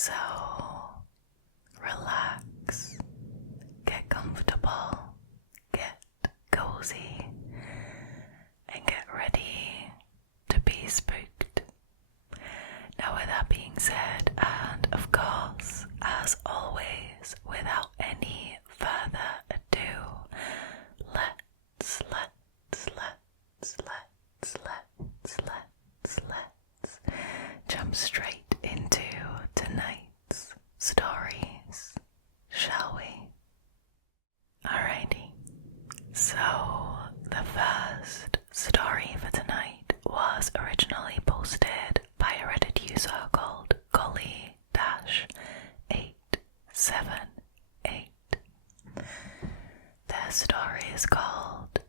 So, relax, get comfortable, get cozy, and get ready to be spooked. Now, with that being said, and of course, as always, without any further ado, let's jump straight into tonight's stories, shall we? Alrighty, so the first story for tonight was originally posted by a Reddit user called Golly-878. Their story is called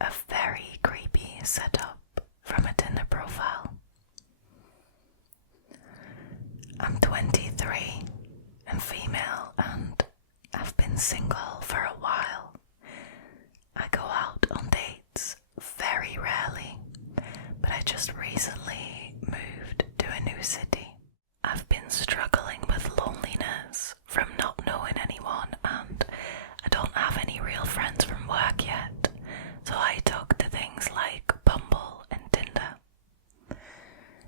A Very Creepy Setup from a Tinder Profile. I'm 23 and female and I've been single for a while. I go out on dates very rarely, but I just recently moved to a new city. I've been struggling with loneliness from not knowing anyone, and I don't have any real friends from work yet, so I took to things like Bumble and Tinder.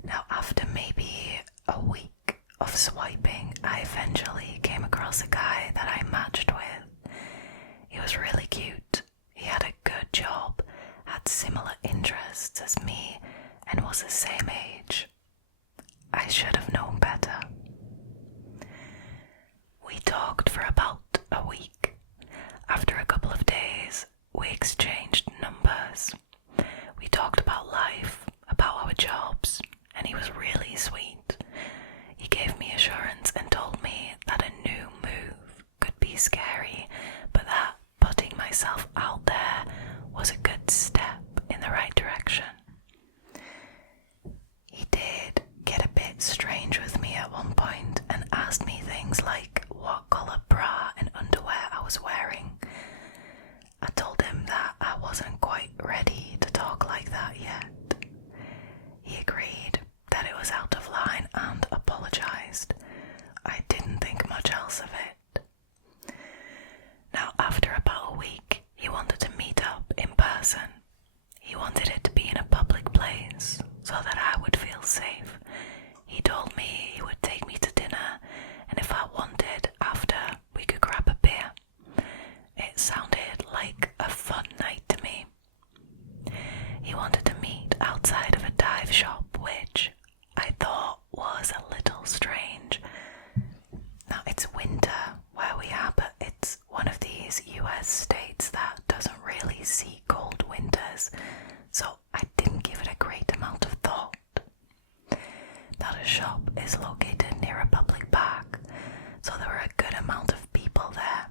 Now, after maybe a week of swiping, I eventually came across a guy that I matched with. He was really cute, he had a good job, had similar interests as me, and was the same age. I should have known better. We talked for about a week. After a couple of days, we exchanged numbers. We talked about life, about our jobs, and he was really sweet. He gave me assurance and told me that a new move could be scary, but that putting myself out there was a good step in the right direction. He did get a bit strange with me at one point and asked me things like what colour bra and underwear I was wearing. I told him that I wasn't quite ready to talk like that yet. He agreed that it was out of line and apologised. I didn't think much else of it. Now, after about a week, he wanted to meet up in person. He wanted it to be in a public place so that I would feel safe. He told me he would take me to dinner, and if I wanted, after, we could grab a beer. It sounded like a fun night to me. He wanted to meet outside of a dive shop, which I thought was a little strange. Now, it's winter where we are, but it's one of these US states that doesn't really see cold winters, so I didn't give it a great amount of thought. That a shop is located near a public park, so there were a good amount of people there.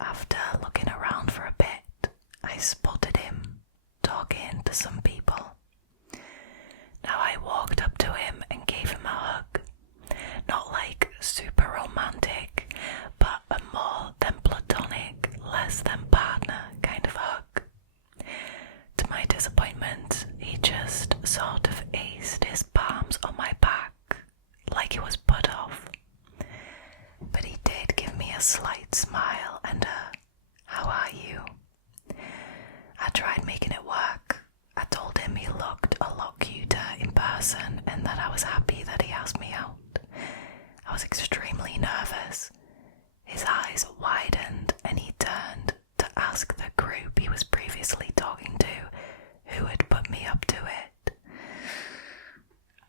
After looking around for a bit, I spotted him talking to some people. Now, I walked up to him and gave him a hug. Not like super romantic, but a more than platonic, less than partner kind of hug. To my disappointment, he just sort of aced his palms on my back, like it was put off. But he did give me a slight smile and a, "How are you?" I tried making it work. I told him he looked a lot cuter in person and that I was happy that he asked me out. I was extremely nervous. His eyes widened and he turned to ask the group he was previously talking to who had put me up to it.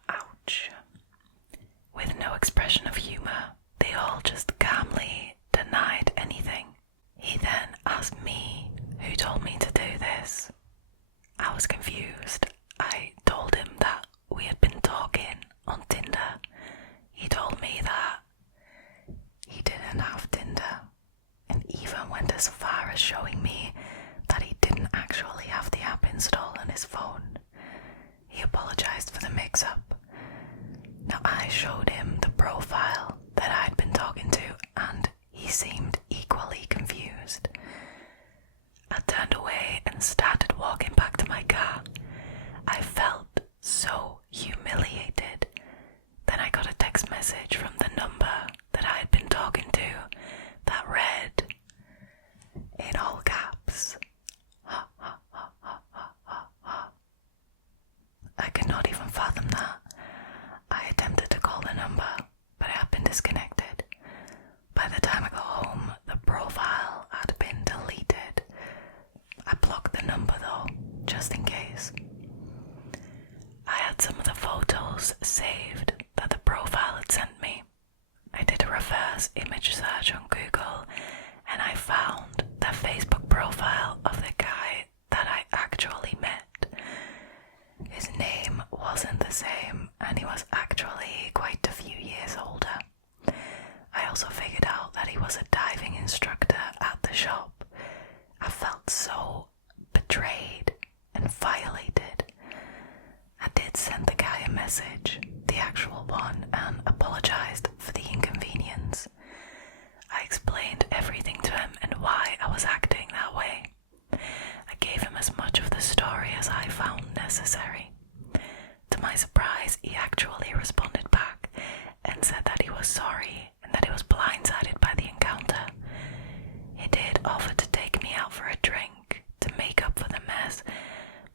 Ouch. With no expression of humour, they all just calmly denied anything. He then asked me who told me to do this. I was confused. I told him that we had been talking on Tinder. He told me that he didn't have Tinder, and even went as far as showing me that he didn't actually have the app installed on his phone. He apologised for the mix-up. Now, I showed him the profile that I'd been talking to, and he seemed equally confused. I turned away and started walking back to my car. I felt so humiliated. Then I got a text message from the number reverse image search on Google and I found the Facebook profile of the guy that I actually met. His name wasn't the same and he was actually quite a few years older. I also figured out that he was a diving instructor at the shop. I felt so betrayed and violated. I did send the guy a message, the actual one, and apologized for the inconvenience. I explained everything to him and why I was acting that way. I gave him as much of the story as I found necessary. To my surprise, he actually responded back and said that he was sorry and that he was blindsided by the encounter. He did offer to take me out for a drink to make up for the mess,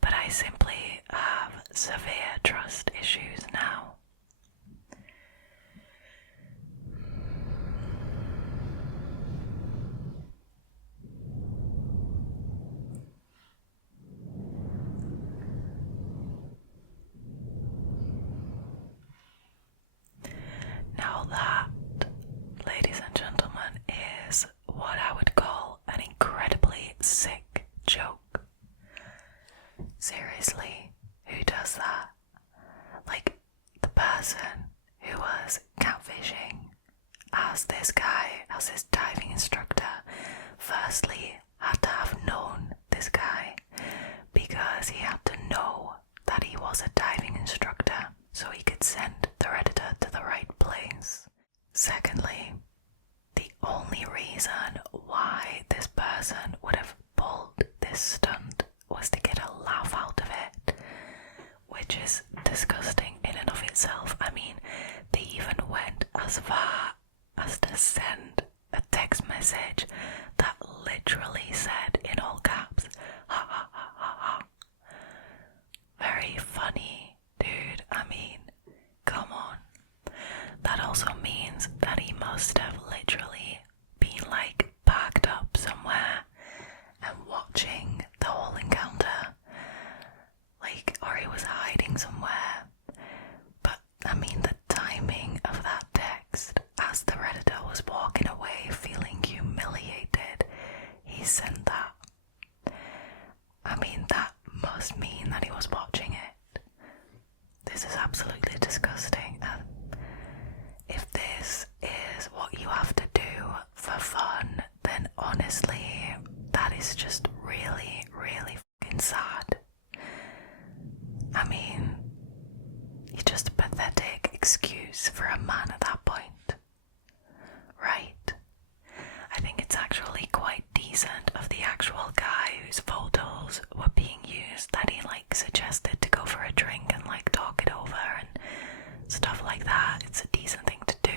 but I simply have severe trust issues now. Now that, ladies and gentlemen, is what I would call an incredibly sick joke. Seriously, who does that? Like, the person who was catfishing as this guy, as this diving instructor, firstly had to have known this guy because he had to know that he was a diving instructor so he could send the Redditor to the right place. Secondly, the only reason why this person would have pulled this stunt was to get a laugh out of it, which is disgusting in and of itself. I mean, they even went as far as to send a text message that literally said in all caps, ha ha ha ha ha. Very funny, dude. I mean, come on. That also means that he must have literally been like parked up somewhere and watching the whole encounter, like, or he was hiding somewhere. But I mean, the timing of that text, as the Redditor was walking away feeling humiliated, he sent that. I mean, that must mean that he was watching it. This is absolutely disgusting. If this is what you have to do for fun, then honestly, that is just really, really fucking sad. I mean, you're just a pathetic excuse for a man at that point, right? I think it's actually quite decent of the actual guy whose photos were being used that he like suggested to go for a drink and like talk it over and stuff like that. It's a decent thing to do.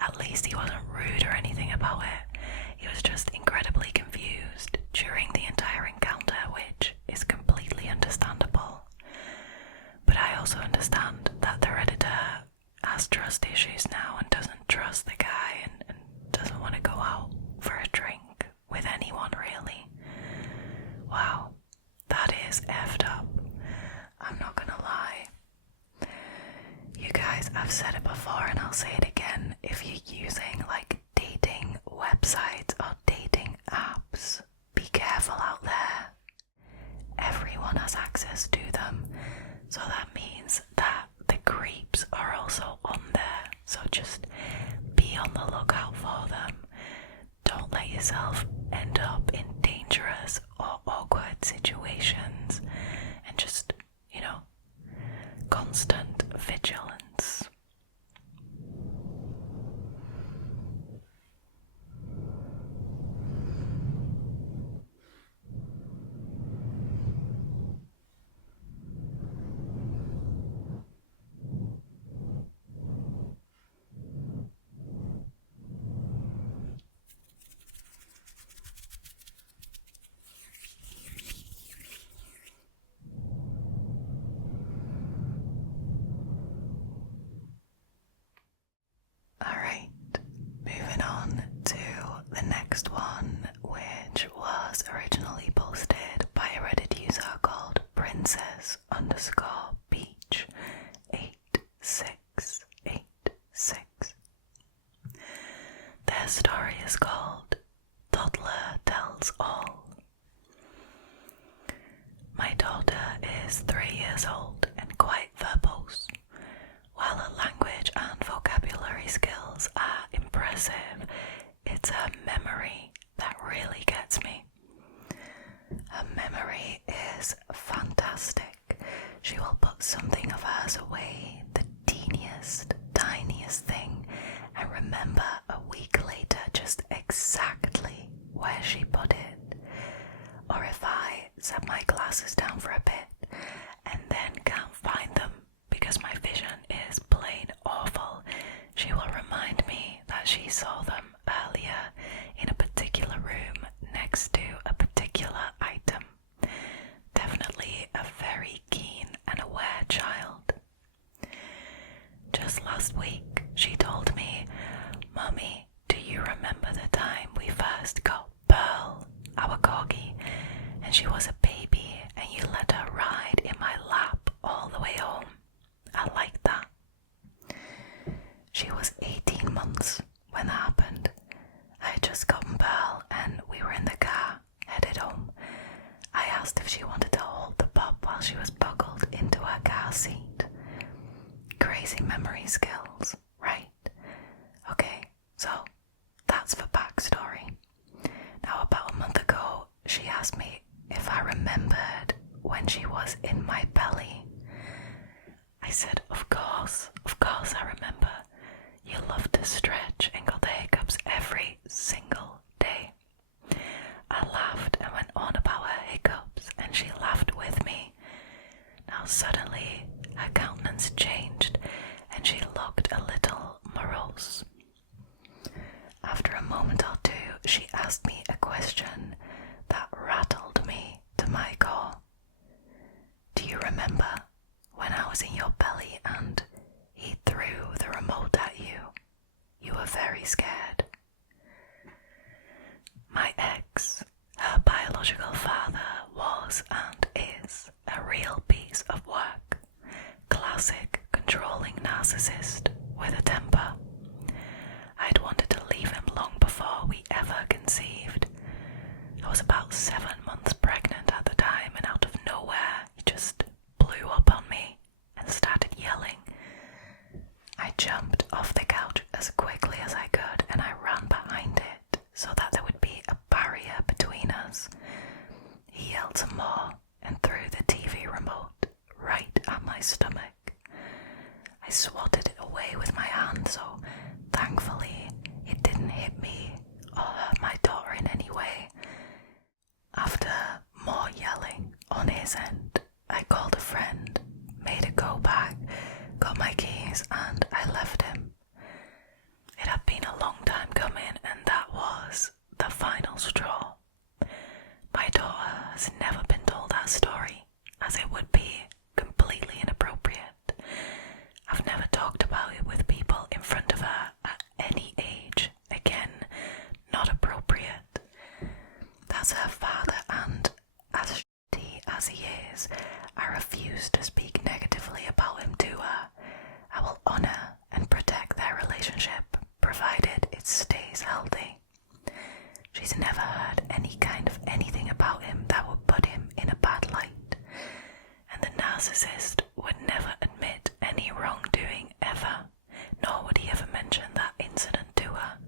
At least he wasn't rude or anything about it. He was just incredibly confused during the entire encounter, which is completely understandable. But I also understand that the Redditor has trust issues now and doesn't trust the guy and doesn't want to go out for a drink with anyone, really. Wow, that is effed up. I'm not gonna lie. You guys, I've said it before and I'll say it again. If you're using like dating websites or dating apps, be careful out there. Everyone has access to them, so that means that the creeps are also on there. So just be on the lookout for them. Don't let yourself end up in dangerous or awkward situations, and just, you know, constant vigilance. Next one, which was originally posted by a Reddit user called princess_beach8686. I remember a week later just exactly where she put it. Or if I set my glasses down for a bit and then can't find them because my vision is plain awful, she will remind me that she saw them earlier in a particular room next to a particular item. Definitely a very keen and aware child. Just last week, she told me, "Mummy, do you remember the time we first got Pearl, our corgi, and she was a baby and you let her ride in my lap all the way home? I like that." She was 18 months when that happened. I had just gotten Pearl and we were in the car, headed home. I asked if she wanted to hold the pup while she was buckled into her car seat. Crazy memory skills, right? Okay, so that's for backstory. Now, about a month ago, she asked me if I remembered when she was in my belly. I said, of course I remember. You love to stretch and got the hiccups every single day. I laughed and went on about her hiccups, and she laughed with me. Now suddenly her countenance changed and she looked a little morose. After a moment or two, she asked me a question that rattled me to my core. "Do you remember when I was in your belly and he threw the remote at you? You were very scared." My ex, her biological father, was and is a real piece of work. Classic controlling narcissist with a temper. I'd wanted to leave him long before we ever conceived. I was about 7 months pregnant at the time, and out of nowhere he just blew up on me and started yelling. I jumped off the couch as quickly as I could and I ran behind it so that there would be a barrier between us. He yelled some more and threw the TV remote right at my stomach. I swatted it away with my hand, so thankfully it didn't hit me or hurt my daughter in any way. After more yelling on his end, I called a friend, made a go bag, got my keys, and I left him. It had been a long time coming, and that was the final straw. My daughter has never been told that story, as it would be completely inappropriate. I've never talked about it with people in front of her at any age. Again, not appropriate. That's her father, and as shady as he is, I refuse to speak negatively about him to her. I will honour and protect their relationship, provided it stays healthy. She's never heard any kind of anything about him that would put him in a bad light, and the narcissist would never admit any wrongdoing ever, nor would he ever mention that incident to her.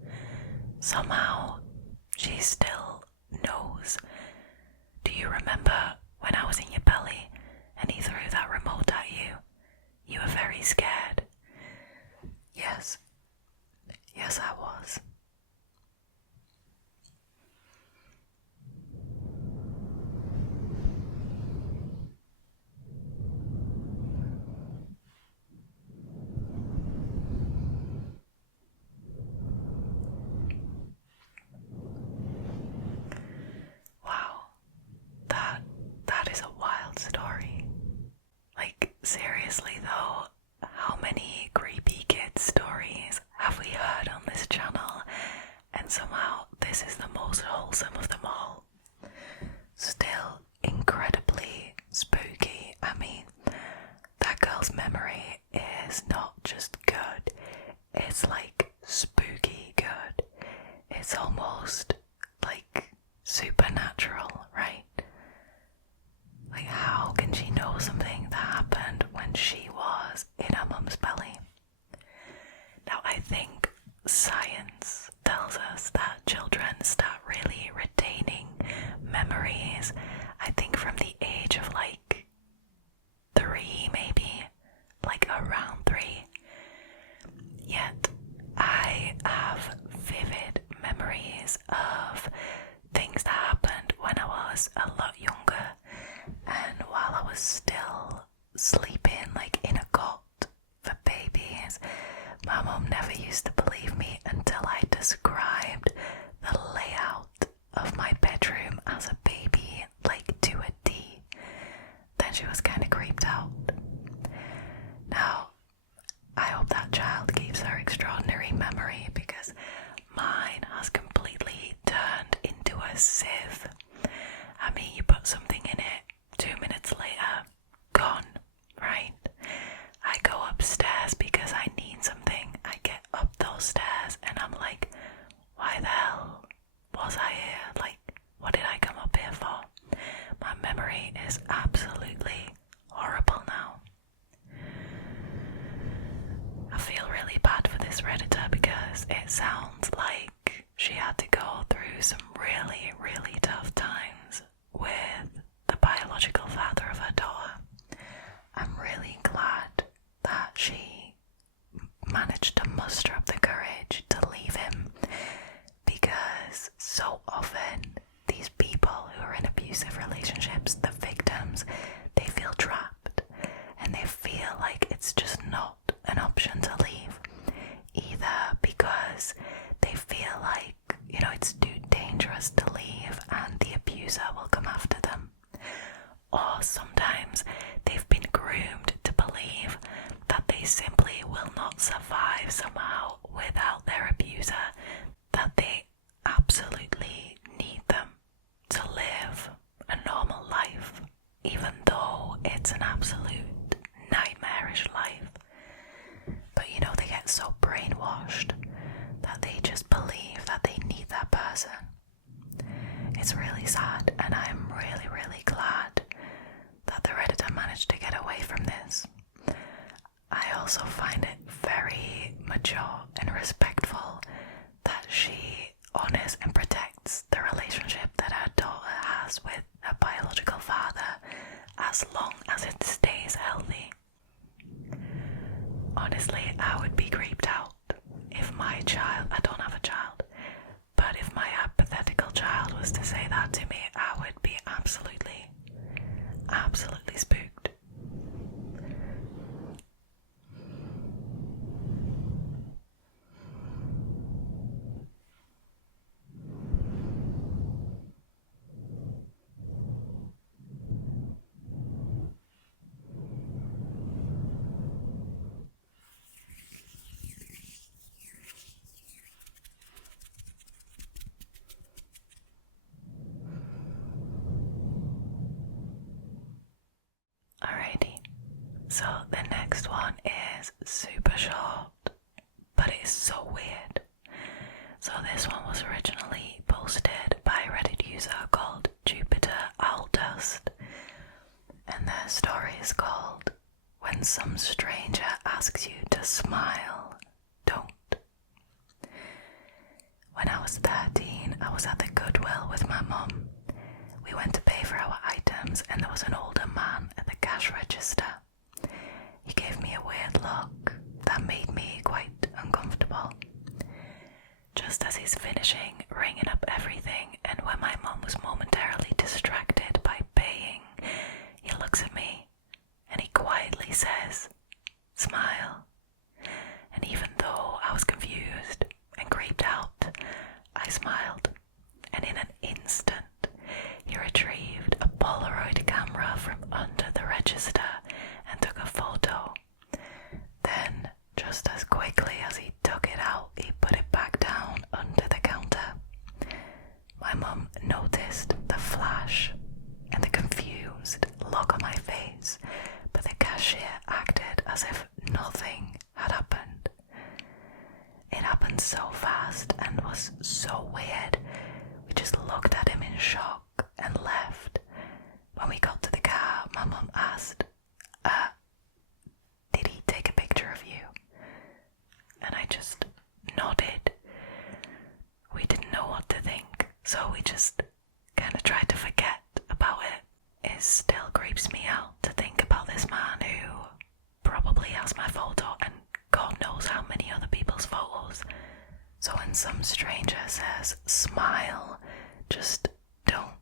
Somehow, she still knows. "Do you remember when I was in your belly and he threw that remote at you? You were very scared." Yes, I was. Wow, that is a wild story. Like, seriously though, how many creepy kid stories have we heard on this channel? And somehow this is the most wholesome of them all. Still incredibly spooky. I mean, that girl's memory is not just good, it's like spooky good. It's almost like supernatural, right? Like, how can she know something that happened when she was in her mum's belly? Now, I think science tells us that children start really retaining memories, I think from the age of like 3, maybe, like around 3. Yet, I it sounds like she had to go through some really, really tough times with the biological father of her daughter. I'm really glad that she managed to muster up the courage to leave him, because so often these people who are in abusive relationships, the victims, they feel trapped and they feel like it's just not an option to leave, either because they feel like, it's too dangerous to leave and the abuser will come after them, or sometimes they've been groomed to believe that they simply will not survive somehow without their abuser, that they absolutely need them to live a normal life, even though it's an absolute nightmarish life. But they get so brainwashed that they just believe that they need that person. It's really sad, and I'm really, really glad that the Redditor managed to get away from this. I also find it very mature and respectful that she honors and protects the relationship that her daughter has with her biological father, as long as it stays healthy. Honestly, I would be creeped out if my child, I don't have a child, but if my hypothetical child was to say that to me, I would be absolutely spooked. Alrighty, so the next one is super short, but it's so weird. So this one was originally posted by a Reddit user called jupiterowldust, and their story is called When Some Stranger Asks You to Smile, Don't. When I was 13, I was at the Goodwill with my mum. We went to pay for our items and there was an older man at the cash register. He gave me a weird look that made me quite uncomfortable. Just as he's finishing ringing up everything, and when my mum was momentarily distracted by paying, he looks at me and he quietly says, "Smile." And even though I was confused and creeped out, I smiled, and in an instant he retrieved a Polaroid camera from under the register and took a photo. Then, just as quickly as he took it out, he put it back down under the counter. My mum noticed the flash and the confused look on my face, but the cashier acted as if nothing had happened. It happened so fast and was so weird. We just looked at him in shock and left. When we got to the car, my mum asked, did he take a picture of you? And I just nodded. We didn't know what to think, so we just kind of tried to forget about it. It still creeps me out to think about this man who probably has my photo and God knows how many other people's photos. So when some stranger says, "Smile," just don't.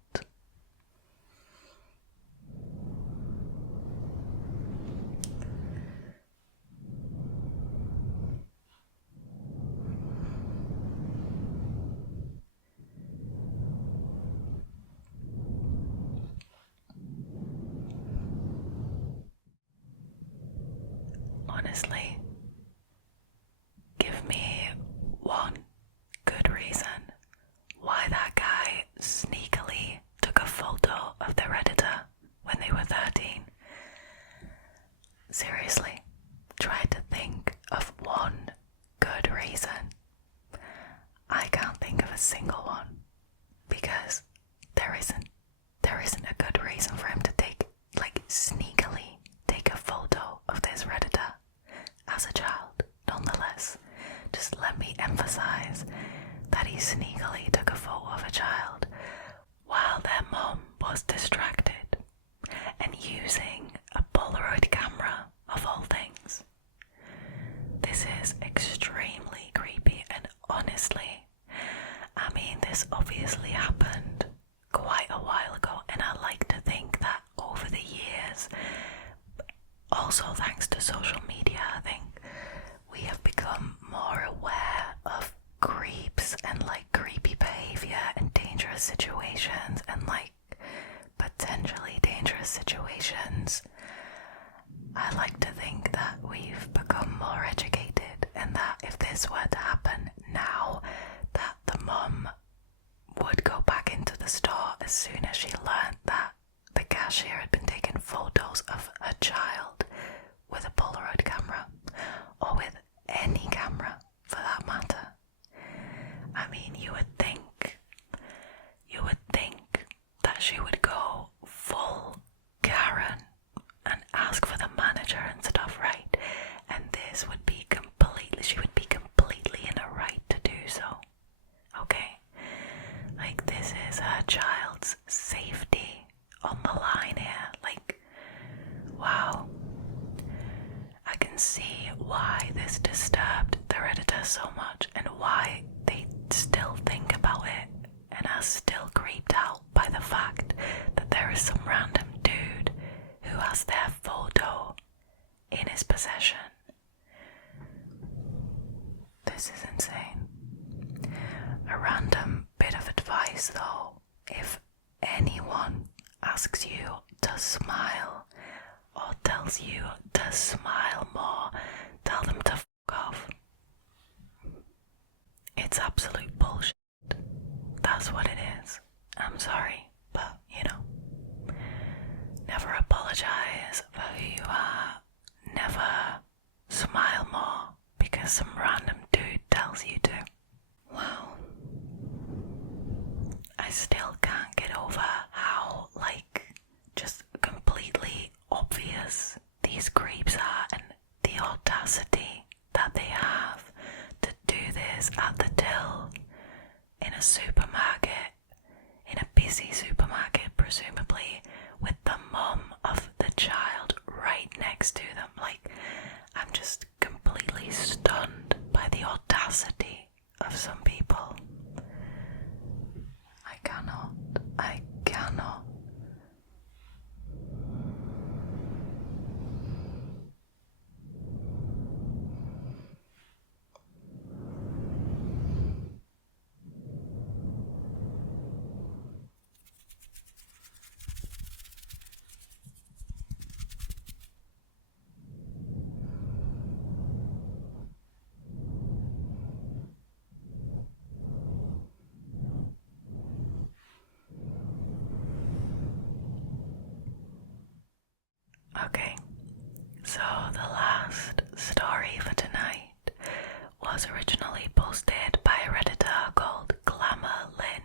Honestly, give me one good reason why that guy sneakily took a photo of the Redditor when they were 13. Seriously, try to think of one good reason. I can't think of a single one, because there isn't a good reason for him to sneakily take a photo of this Redditor as a child. Nonetheless, just let me emphasise that he sneakily took a photo of a child while their mum was distracted and using a Polaroid camera of all things. This is extremely creepy, and honestly, I mean, this obviously happened quite a while ago, and I like to think that over the years, also thanks to social media, I think we have become more aware of creeps and like creepy behaviour and dangerous situations and like potentially dangerous situations. I like to think that we've become more educated, and that if this were to happen now, that the mum would go back into the store as soon as she learnt that the cashier had been taking photos of a child with a Polaroid camera, or with any camera for that matter. I mean, you would think that she would go full Karen and ask for the manager and stuff, right? And this would be she would be completely in a right to do so. Okay? Like, this is her child's safety on the line here. Like, wow. I can see why this disturbed the Redditors so much, and why they still think about it and are still creeped out by the fact that there is some random dude who has their photo in his possession. This is insane. A random bit of advice though: if anyone asks you to smile or tells you to smile more, tell them to f*** off. It's absolute bullshit. That's what it is. I'm sorry, but you know. Never apologise for who you are. Never smile more because some random dude tells you to. Wow. I still can't get over how, like, just completely obvious these creeps are, and the audacity that they have to do this at the till in a supermarket, in a busy supermarket presumably, with the mum of the child right next to them. Like, I'm just completely stunned by the audacity of some people. I cannot. Okay, so the last story for tonight was originally posted by a Redditor called Glamorlyn.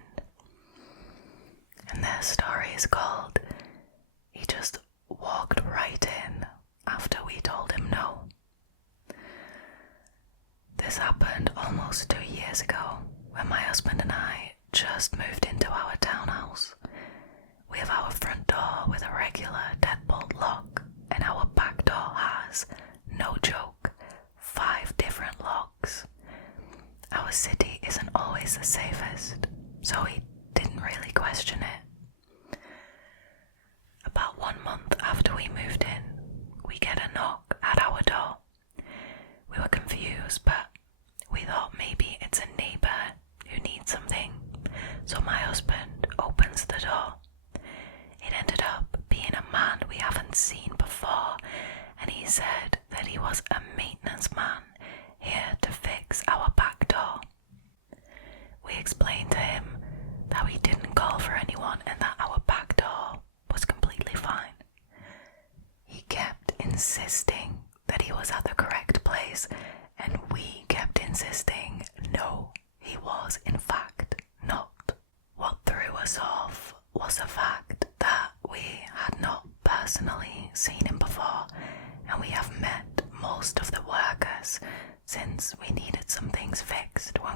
And their story is called "He Just Walked Right In After We Told Him No." This happened almost 2 years ago when my husband and I just moved into our townhouse. We have our front door with a regular deadbolt lock, and our back door has, no joke, 5 different locks. Our city isn't always the safest, so we didn't really question it. About 1 month after we moved in, we get a knock at our door. We were confused, but we thought maybe it's a neighbour who needs something, so my husband opens the door. It ended up being a man we haven't seen before, and he said that he was a maintenance man here to fix our back door. We explained to him that we didn't call for anyone and that our back door was completely fine. He kept insisting that he was at the correct place, and we kept insisting no, he was in fact not. What threw us off was the fact that we had not personally seen him before, and we have met most of the workers since we needed some things fixed when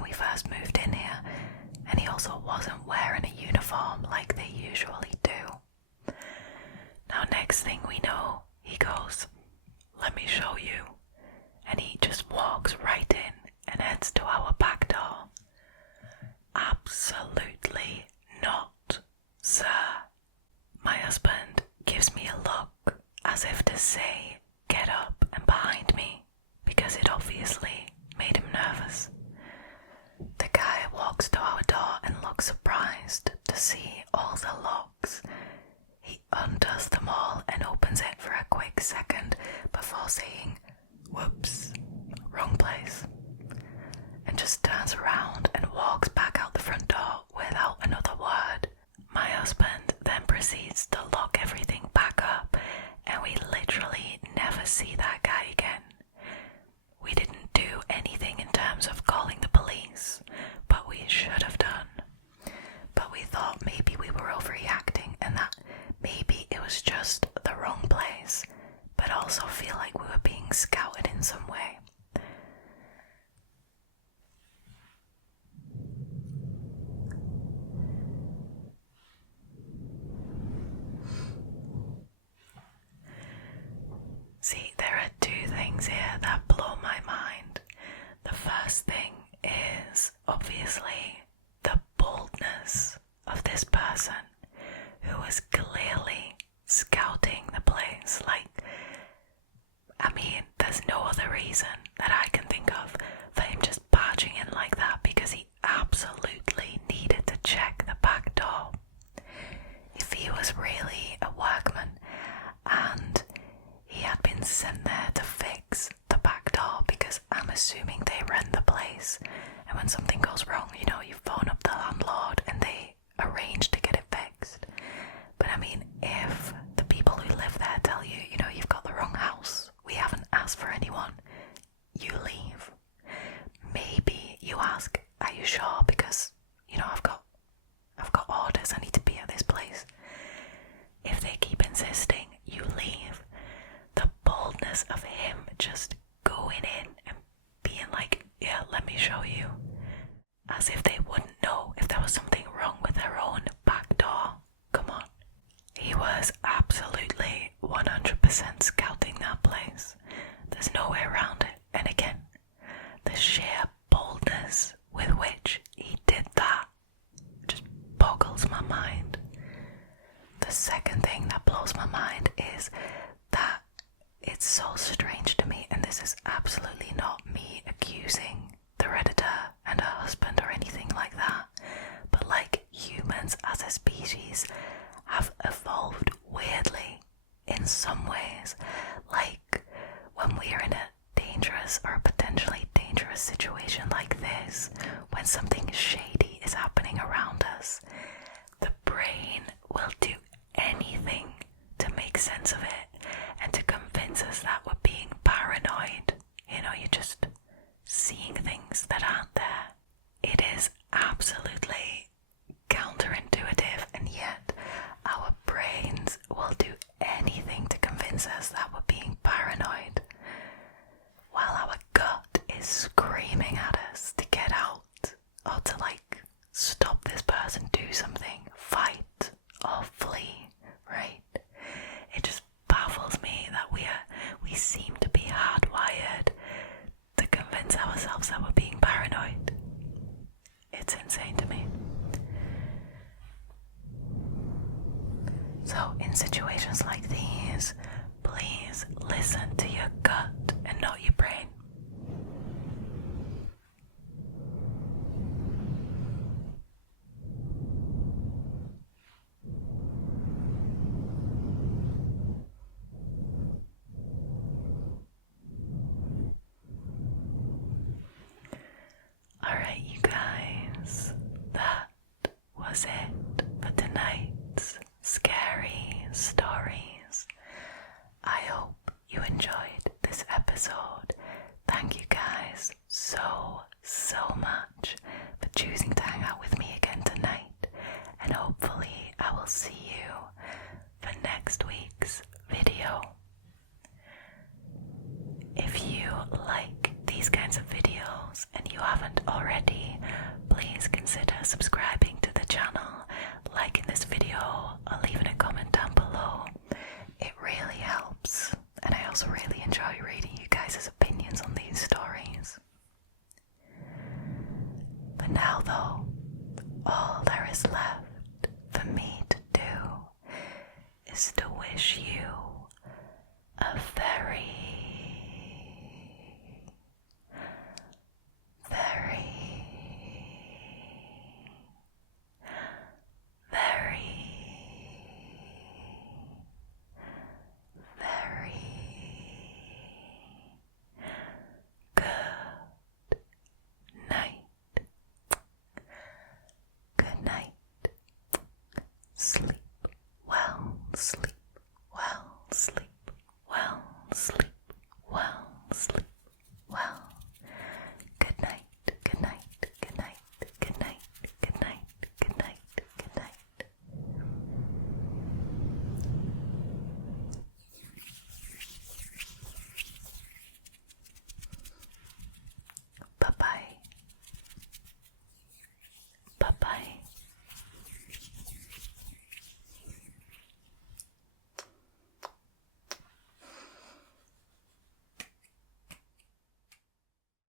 also wasn't wearing a uniform like they usually do. Now, next thing we know, he goes, "Let me show you." And he just walks right in and heads to our back door. Absolutely not, sir. My husband gives me a look as if to say, "Get up and behind me," because it obviously made him nervous. The guy walks to our door and looks surprised to see all the locks. He undoes them all and opens it for a quick second before saying, "Whoops, wrong place," and just turns around and walks back out the front door without another word. My husband then proceeds to lock everything back up, and we literally never see that guy again. We didn't do anything in terms of calling the police, but we should have done. But we thought maybe we were overreacting and that maybe it was just the wrong place, but also feel like we were being scouted in some way. See, there are two things here that blow my mind. The first thing is obviously the boldness of this person who was clearly scouting the place. There's no other reason that I can think of for him just barging in like that, because he absolutely needed to check the back door. If he was really a workman and he had been sent there to fix the back door, because I'm assuming they rent the place, and when something goes wrong, you phone up the landlord and they arrange to get it fixed. But if the people who live there tell you, you've got the wrong house, we haven't asked for anyone, you leave. Maybe you ask, "Are you sure? Because, I've got orders, I need to be at this place." If they keep insisting, you leave. The boldness of him just going in and being like, "Yeah, let me show you," as if they wouldn't know if there was something wrong with their own back door. Come on. He was absolutely 100% scouting that place. There's no way around it. And again, the sheer boldness with which he did that just boggles my mind. The second thing that blows my mind is that it's so strange to me, and this is absolutely not me accusing the Redditor and her husband or anything like that, but humans as a species have evolved weirdly in some ways. When we're in a dangerous or a potentially dangerous situation like this, when something shady is happening around us, the brain will do anything to make sense of it and to convince us that we're being paranoid. You're just seeing things that aren't there. It is absolutely counterintuitive, and yet our brains will do anything to convince us that we're being paranoid, while our gut is screaming at us to get out or to stop this person, do something, fight or flee, right? It just baffles me that we seem to be hardwired to convince ourselves that we're being paranoid. It's insane to me. So in situations like these, please listen to your gut and not your brain. Alright, you guys, that was it for tonight's scary stories. I hope you enjoyed this episode. Thank you guys so much for choosing to hang out with me again tonight, and hopefully I will see you for next week's video. If you like these kinds of videos and you haven't already, please consider subscribing though, all there is left